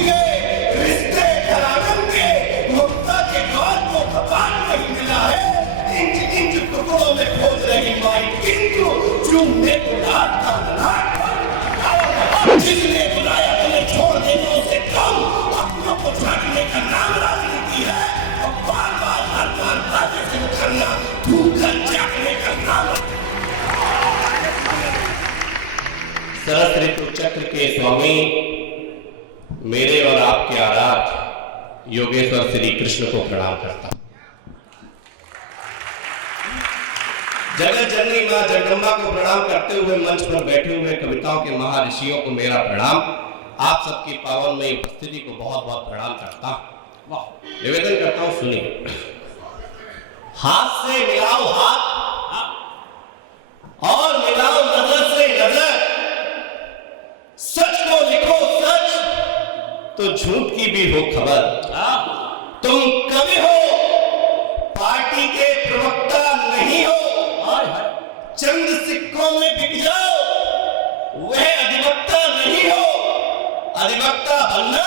गए रिश्ते घरानों के, ममता के द्वार को कपाट नहीं मिला है। इंच इंच टुकड़ों में खोज रही माई, किंतु चूमने को रात का ललाट। जिसने बुलाया तुम्हें छोड़ देने से कम, अपनों को छाटने का नाम राजनीति है। और बार बार हर बार बातें से मुकरना, थूक कर चाटने का नाम। शरद ऋतु चक्र के स्वामी, मेरे और आपके आराध्य योगेश्वर श्री कृष्ण को प्रणाम करता हूं। जगत जननी मां जगदम्बा को प्रणाम करते हुए मंच पर बैठे हुए कविताओं के महर्षियों को मेरा प्रणाम। आप सबकी पावनमयी उपस्थिति को बहुत बहुत प्रणाम करता हूं। निवेदन करता हूं, सुनिए। हाथ से मिलाओ हाथ और मिलाओ नजर से नजर, सच को लिखो सच तो झूठ की भी हो खबर। तुम कवि हो, पार्टी के प्रवक्ता नहीं हो। चंद सिक्कों में बिक जाओ, वह अधिवक्ता नहीं हो। अधिवक्ता बनना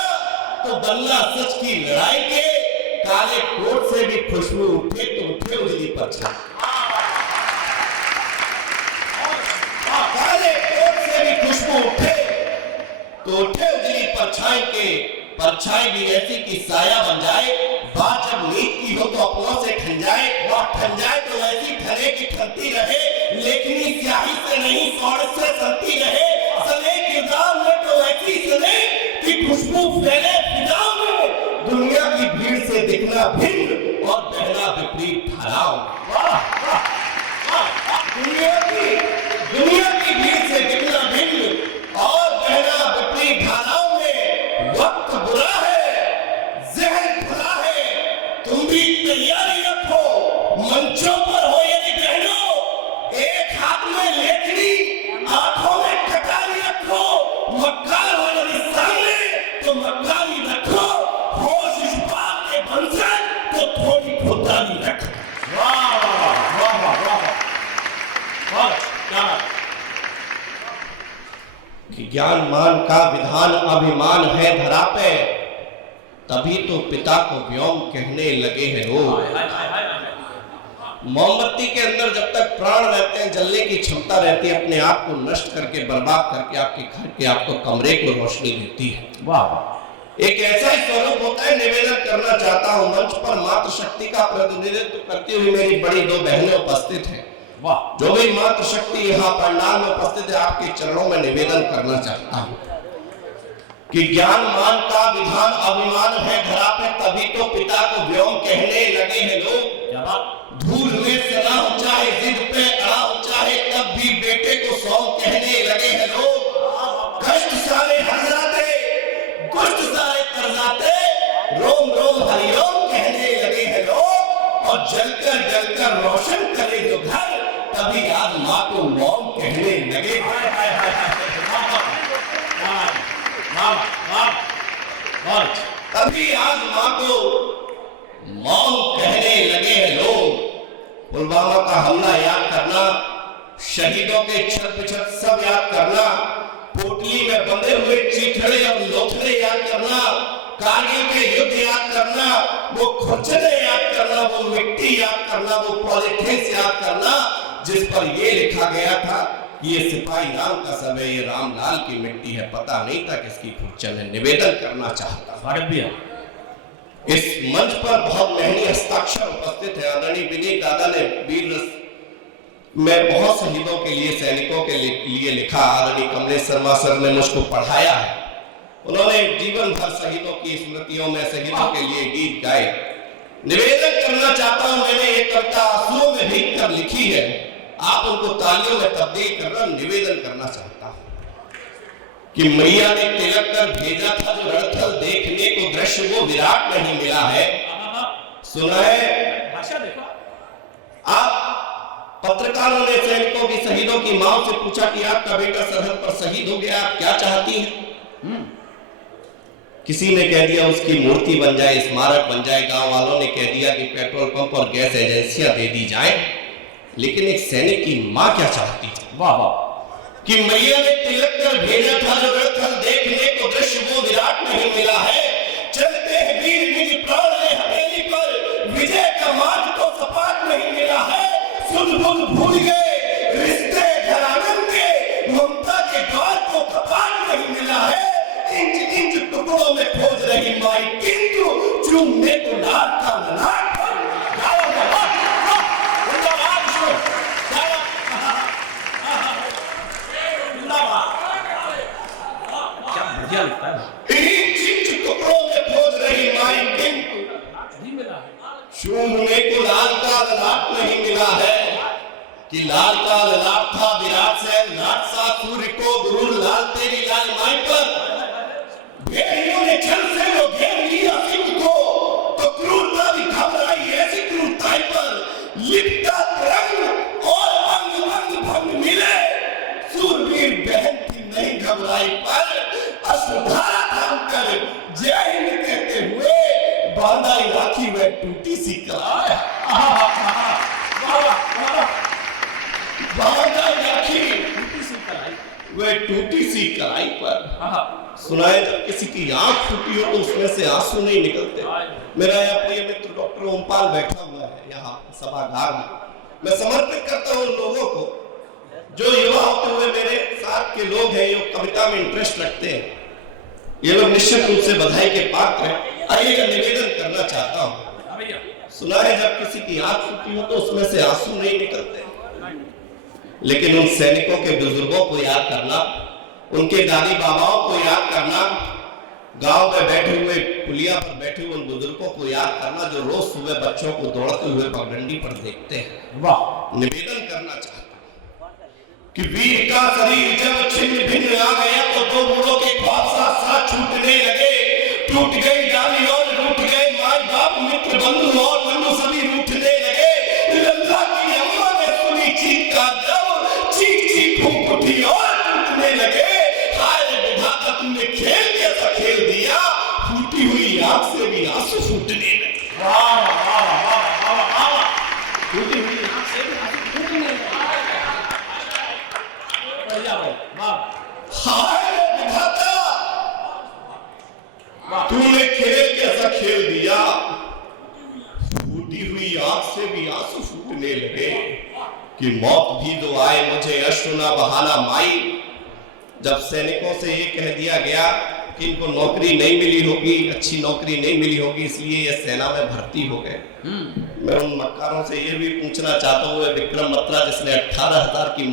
तो बनना सच की लड़ाई के, काले कोट से भी खुशबू उठे तो उठे उजली परछाई। काले कोट से भी खुशबू उठे तो उठे उजली परछाई के, परछाई भी ऐसी कि साया बन जाए। बात जब नीत की हो तो अपनों से ठन जाए, और ठन जाए तो ऐसी ठने की ठनती रहे, लेकिन स्याही से नहीं सौड़ से सलती रहे। सने किरदार में तो ऐसी सने कि खुशबू फैले फिजाओं में। दुनिया की भीड़ से दिखना भिन्न और बहना विपरीत धाराओं। दुनिया की भीड़ से दिखना भिन्न और बहना विपरीत धाराओं में। वक्त बुरा है, जहन खुला है, तुम भी तैयारी रखो। मंचों पर हो यदि बहनों, एक हाथ में लेखनी, आंखों में कटारी रखो। मक्कार हो यदि सामने तो मक्कारी रखो। होश इस बात के बंसर तो थोड़ी खुदारी रखो। वाह वाह वाह वाह वाह। कि ज्ञान मान का विधान अभिमान है धरा पे, तभी तो पिता को व्योम कहने लगे हैं लोग। मोमबत्ती के अंदर जब तक प्राण रहते हैं, जलने की क्षमता रहती है, अपने आप को नष्ट करके बर्बाद करके आपके घर के आपको कमरे को रोशनी देती है। वाह, एक ऐसा ही स्वरूप होता है। निवेदन करना चाहता हूं, मंच पर मातृशक्ति का प्रतिनिधित्व करती हुई मेरी बड़ी दो बहनें उपस्थित हैं। वाह, जो भी मातृशक्ति यहाँ पंडाल में उपस्थित है, आपके चरणों में निवेदन करना चाहता हूँ कि ज्ञान मान का विधान अभिमान है धरा पे, तभी तो पिता को व्योम कहने लगे हैं लोग। धूल में सना हो चाहे जिद पे अड़ा हो चाहे, तब भी बेटे को सौम कहने लगे हैं लोग। कष्ट सारे हंसराते, कुष्ट सारे करजाते, रोम रोम हरिओम कहने लगे हैं लोग। और जलकर जलकर रोशन करे जो घर, तभी आज माँ को मौम कहने लगे। तभी आज माँ को मौम कहने लगे हैं लोग। पुलवामा का हमला याद करना, शहीदों के छत पिछत सब याद करना, पोटली में बंधे हुए चीथड़े और लोथड़े याद करना, कारगिल के युद्ध याद करना, वो खुरचने याद करना, वो मिट्टी याद करना, वो पॉलिटिक्स याद करना जिस पर ये लिखा गया था कि ये सिपाही राम का सब है, ये रामलाल की मिट्टी है, पता नहीं था किसकी खुरचन है। निवेदन करना चाहता हूं, इस मंच पर बहुत महंगी हस्ताक्षर उपस्थित है। आदरणीय विनीत दादा ने वीर में बहुत शहीदों के लिए, सैनिकों के लिए लिखा। आदरणीय कमलेश शर्मा सर ने मुझको पढ़ाया है। उन्होंने जीवन भर शहीदों की स्मृतियों में शहीदों के लिए गीत गाए। निवेदन करना चाहता हूं, मैंने ये कविता आंसुओं में भीग कर लिखी है, आप उनको तालियों में तब्दील करना। निवेदन करना चाहता हूं कि मैया ने तिलक कर भेजा था जो रणथल देखने को, दृश्य वो विराट नहीं मिला है। सुना है भाषा देखो। आप पत्रकारों ने सैनिकों की, शहीदों की मां से पूछा कि आपका बेटा सरहद पर शहीद हो गया, आप क्या चाहती हैं? किसी ने कह दिया उसकी मूर्ति बन जाए, स्मारक बन जाए। गांव वालों ने कह दिया कि पेट्रोल पंप और गैस एजेंसियां दे दी जाए। लेकिन एक सैनिक की मां क्या चाहती है? वाह वाह, कि मैया ने तिलक कर भेजा था जो रणथल देखने को, दृश्य वो विराट नहीं मिला है। भूल गए रिश्ते घरानन के, ममता के द्वार को कपाट नहीं मिला है। इंच इंच टुकड़ों में खोज रही माई, किंतु चूमने को लाल था ललाट। क्या लगता है? इंच इंच टुकड़ों में खोज रही माई, किंतु चूमने को लाल का ललाट नहीं मिला है। कि लाल का ललाट था विराट से लाट सा सूर्य को गुरूर लाल तेरी लाल माई पर। भेड़ियों ने छल से वो घेर लिया सिंह को, तो क्रूरता भी घबराई ऐसी क्रूरताई पर। लिपटा रंग और अंग अंग भंग मिले, सूरवीर बहन थी नहीं घबराई पर। अश्रुधारा थाम कर जय हिंद कहते हुए बांधाई राखी वह टूटी सी कलाई। बांधाई राखी वह टूटी सी कलाई पर। सुनाए जब किसी की आंख टूटी हो तो उसमें से आंसू नहीं निकलते। मेरा यह प्रिय मित्र डॉक्टर ओमपाल बैठा हुआ है यहाँ सभागार में। मैं समर्पित करता हूँ उन लोगों को जो युवा होते हुए मेरे साथ के लोग हैं, जो कविता में इंटरेस्ट रखते हैं। ये लोग निश्चित रूप से बधाई के पात्र हैं। आइए का निवेदन करना चाहता हूँ। सुना है जब किसी की आंख टूटी हो तो उसमें से आंसू नहीं निकलते, लेकिन उन सैनिकों के बुजुर्गों को याद करना, उनके दादी बाबाओं को याद करना, गांव में बैठे हुए पुलिया पर बैठे हुए उन बुजुर्गों को याद करना जो रोज सुबह बच्चों को दौड़ते हुए पगडंडी पर देखते हैं। वाह! निवेदन करना चाहता कि वीर का शरीर जब छिन्न भिन्न आ गया तो दो मुड़ों के ख्वाब साथ साथ छूटने लगे। टूट गई डाली और रूठ गए माई बाप मित्र बंधु और बंधु सभी रूठने लगे। लल्ला की अम्मा ने सुनी चीख का जब चीख चीख फूंक उठी और टूटने लगे। हाय रे विधाता तुमने खेल कैसा खेल दिया, फूटी हुई आंख से भी आंसू फूटने लगे। वाह वाह वाह वाह वाह! टूटी हुई आंख से भी आंसू फूटने लगे। हाय विधाता तूने खेल कैसा खेल दिया, फूटी हुई आंख से भी आंसू फूटने लगे। कि मौत भी तो आए मुझे अश्रु ना बहाना माई। जब सैनिकों से ये कह दिया गया कि इनको नौकरी नहीं मिली होगी, अच्छी नौकरी नहीं मिली होगी, इसलिए ये सेना में भर्ती हो गए। मैं उन मक्कारों से ये भी पूछना चाहता हूँ, विक्रम बत्रा जिसने 18,000 की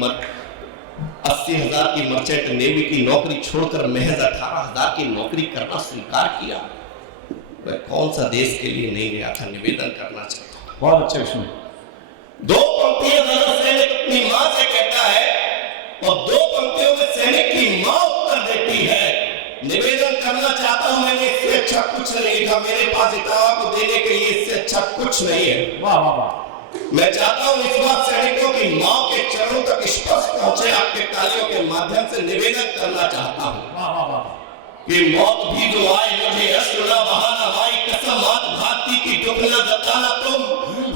80,000 की मर्चेंट नेवी की नौकरी छोड़कर महज 18,000 की नौकरी करना स्वीकार किया, वह कौन सा देश के लिए नहीं गया था? निवेदन करना चाहता हूं। बहुत अच्छे विषय। दो पंक्तियां सैनिक अपनी मां से कहता है और दो पंक्तियों में सैनिक की मां उत्तर देती है। निवेदन करना चाहता हूं, मैंने इससे अच्छा कुछ नहीं लिखा, मेरे पास इतावा को देने के लिए इससे अच्छा कुछ नहीं है। वाह वाह वाह! मैं चाहता हूं इस बात सैनिकों की मां के चरणों तक स्पष्ट पहुंचे। आपके तालियों के माध्यम से निवेदन करना चाहता हूं वाह वाह वाह! कि मौत भी जो आए मुझे अश्रु ना बहाना भाई। कसम मात भाती की दुख न जताना तुम।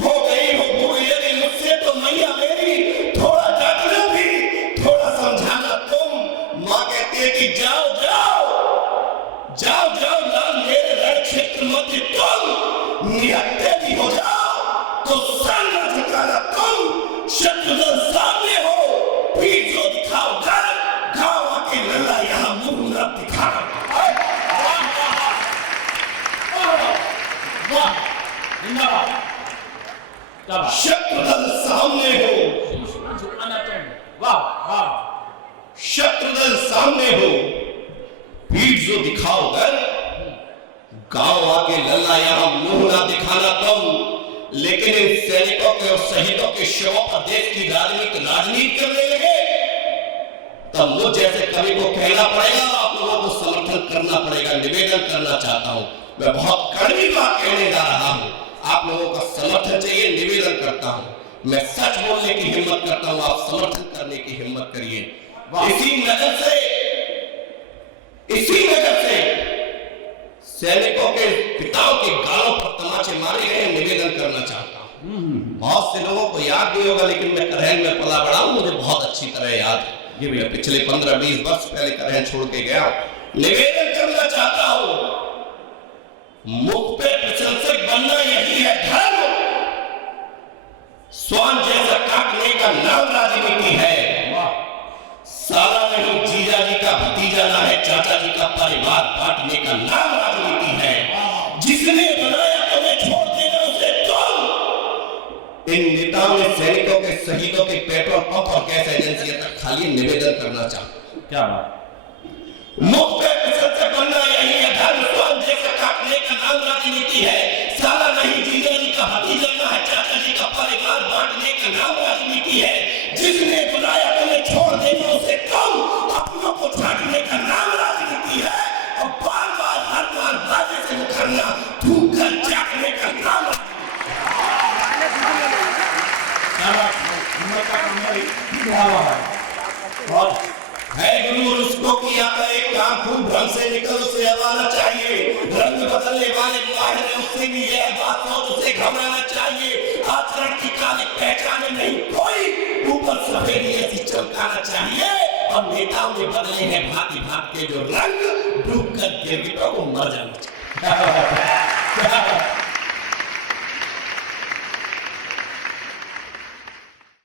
हो गई हो भूल यदि मुझसे तो मैया मेरी, थोड़ा डांटना भी थोड़ा समझाना तुम। मां कहती है कि जाओ जाओ जाओ जाओ लाल मेरे रण क्षेत्र मध्य तुम। निहत्ते भी हो जाओ तो सर न झुकाना तुम। शत्रुदल सामने हो पीठ जो दिखाओ घर, गाँव आके लल्ला यहाँ मुंह न दिखाना। शत्रुदल सामने हो, वाह वाह! शत्रुदल सामने हो पीठ जो दिखाओ घर, गांव आके लल्ला यहाँ मुंह ना दिखाना तुम। लेकिन इन सैनिकों के और शहीदों के शवों पर देश की राजनीति करने लगे, तब मुझ जैसे कवि को कहना पड़ेगा, आप लोगों को समर्थन करना पड़ेगा। निवेदन करना चाहता हूं, मैं बहुत कड़वी बात कहने जा रहा हूं, आप लोगों का समर्थन चाहिए। निवेदन करता हूं, मैं सच बोलने की हिम्मत करता हूं, आप समर्थन करने की हिम्मत करिए। इसी नजर से सैनिकों के पिताओं के गालों पर तमाचे मारे गए। निवेदन करना चाहता हूं। बहुत से लोगों को याद नहीं होगा, लेकिन मैं करहल में पला बड़ा हूं, मुझे बहुत अच्छी तरह याद है। ये मैं पिछले 15-20 वर्ष पहले करहल छोड़ के गया। निवेदन करना चाहता हूं, मुख पे प्रशंसक बनना यही है धर्म। स्वान जैसा काटने का नाम राजनीति है। साला नहीं जीजा जी का भतीजा ना है, चाचा जी का परिवार बांटने का नाम राजनीति है। जिसने बनाया तुम्हें छोड़ देना उसे तुम। इन नेताओं ने सैनिकों के शहीदों के पेट्रोल पंप और गैस एजेंसियों तक खाली निवेदन करना चाहता। क्या बात, मुफ्त से बनना यही है धर्म, स्वान देकर काटने का नाम राजनीति है। साला नहीं जीजा जी का भतीजा ना है, चाचा जी का परिवार बांटने का नाम राजनीति है। जिसने बुलाया तुम्हें छोड़ देना उसे तुम, अपनों को छाटने का नाम राजनीति है। और बार बार हर बार बाजे से मुखरना, थूक कर चाटने का नाम है। गुरु उसको किया था एक काम खूब ढंग से निकल उसे आना चाहिए। रंग बदलने वाले माहिर है उससे भी यह बात हो उसे घबराना चाहिए। आचरण की काली पहचाने नहीं कोई, ऊपर सफेदी ऐसी चमकाना चाहिए। और नेताओं ने बदले हैं भांति भांति के जो रंग, डूब कर गिरगिटों को मर जाना चाहिए।